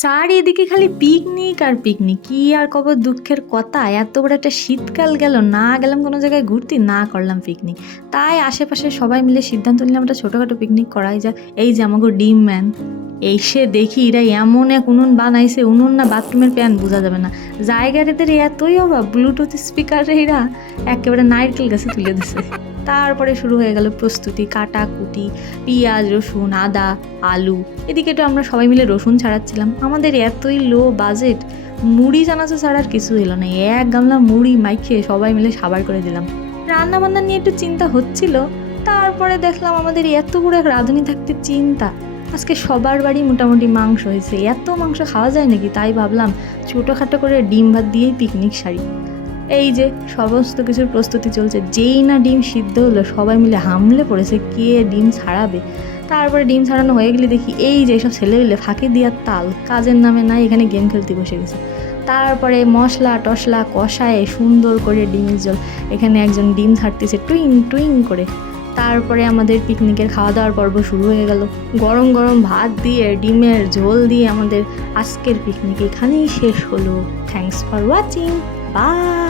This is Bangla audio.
স্যার, এদিকে খালি পিকনিক আর পিকনিক। কি আর কব দুঃখের কথা? এত বড় একটা শীতকাল গেল, না গেলাম কোনো জায়গায় ঘুরতে, না করলাম পিকনিক। তাই আশেপাশে সবাই মিলে সিদ্ধান্ত নিলাম একটা ছোটোখাটো পিকনিক করাই যায় এই যে আমাকে ডিম ম্যান। এসে দেখি এরা এমন এক উনুন বানাইছে, উনুন না বাথরুমের প্যান বোঝা যাবে না। জায়গাটাদের এতই অভাব ব্লুটুথ স্পিকারে এরা একেবারে নারকেল গাছে তুলে দিছে। তারপরে শুরু হয়ে গেল প্রস্তুতি কাটা কুটি পেঁয়াজ, রসুন, আদা, আলু। এদিকে তো আমরা সবাই মিলে রসুন ছাড়াচ্ছিলাম। আমাদের এতই লো বাজেট মুড়ি জানাচা ছাড়ার কিছু এলো না। এক গামলা মুড়ি মাইখে সবাই মিলে সাবার করে দিলাম। রান্না বান্না নিয়ে একটু চিন্তা হচ্ছিল, তারপরে দেখলাম আমাদের এত বড় এক রাঁধুনি থাকতে চিন্তা। আজকে সবার বাড়ি মোটামুটি মাংস হয়েছে। এত মাংস খাওয়া যায় নাকি? তাই ভাবলাম ছোটোখাটো করে ডিম ভাত দিয়েই পিকনিক সারি। এই যে সমস্ত কিছুর প্রস্তুতি চলছে। যেই না ডিম সিদ্ধ হলো, সবাই মিলে হামলে পড়েছে কে ডিম ছাড়াবে? তারপরে ডিম ছাড়ানো হয়ে গেলে দেখি এই যে সব ছেলেগুলো ফাঁকি দেওয়ার তাল। কাজের নামে নাই, এখানে গেম খেলতে বসে গেছে। তারপরে মশলা টশলা কষায় সুন্দর করে ডিমের জল এখানে একজন ডিম ছাড়তেছে, টুইং টুইং করে। তারপরে আমাদের পিকনিকের খাওয়া দাওয়ার পর্ব শুরু হয়ে গেল। গরম গরম ভাত দিয়ে, ডিমের ঝোল দিয়ে আমাদের আজকের পিকনিক এখানেই শেষ হলো। Thanks for watching by